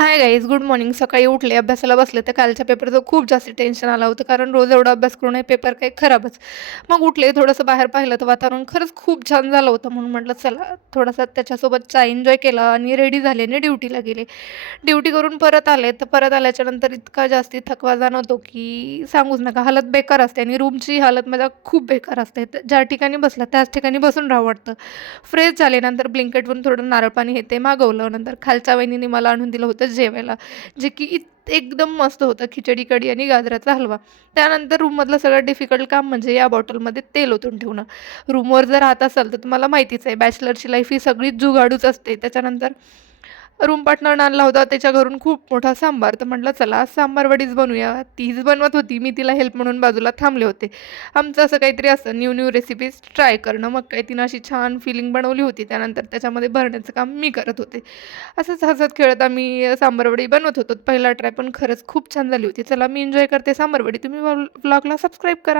Hi guys, good morning. सकाळी उठले, अभ्यासाला बसले, तर कालच्या पेपरचं खूप जास्त टेन्शन आलं होतं. कारण रोज एवढा अभ्यास करूनही पेपर काही खराबच. मग उठले, थोडंसं बाहेर पाहिलं, तर वातावरण खरंच खूप छान झालं होतं. म्हणून म्हटलं चला थोडासा त्याच्यासोबत चहा एन्जॉय केला आणि रेडी झाले आणि ड्युटीला गेले. ड्युटी करून परत आले, तर परत आल्याच्यानंतर इतका जास्ती थकवा जाणवतो, की सांगूच नका. हालत बेकार असते आणि रूमची हालत माझ्या खूप बेकार असते. तर ज्या ठिकाणी बसला त्याच ठिकाणी बसून राहावं वाटतं. फ्रेश झाले, नंतर ब्लिंकेटवरून थोडं नारळ पाणी हे ते मागवलं. नंतर खालच्या वहिनीने मला आणून दिलं होतं जेवायला, जे की एकदम मस्त होतं. खिचडी कढी आणि गाजराचा हलवा. त्यानंतर रूममधलं सगळं डिफिकल्ट काम म्हणजे या बॉटलमध्ये तेल ओतून ठेवणं. रूमवर जर राहत असाल तर तुम्हाला माहितीच आहे, बॅचलरची लाईफ ही सगळीच जुगाडूच असते. त्याच्यानंतर रूम पार्टनरनं आणला होता त्याच्या घरून खूप मोठा सांबार. तर म्हटलं चला आज सांबार वडीच बनवूया. तीच बनवत होती, मी तिला हेल्प म्हणून बाजूला थांबले होते. आमचं असं काहीतरी असतं न्यू न्यू रेसिपीज ट्राय करणं. मग काय तिनं अशी छान फिलिंग बनवली होती. त्यानंतर त्याच्यामध्ये भरण्याचं काम मी करत होते. असंच हसत खेळत आम्ही सांबार वडी बनवत होतो. पहिला ट्राय पण खरंच खूप छान झाली होती. चला मी एन्जॉय करते सांबार वडी. तुम्ही व्लॉगला सबस्क्राईब करा.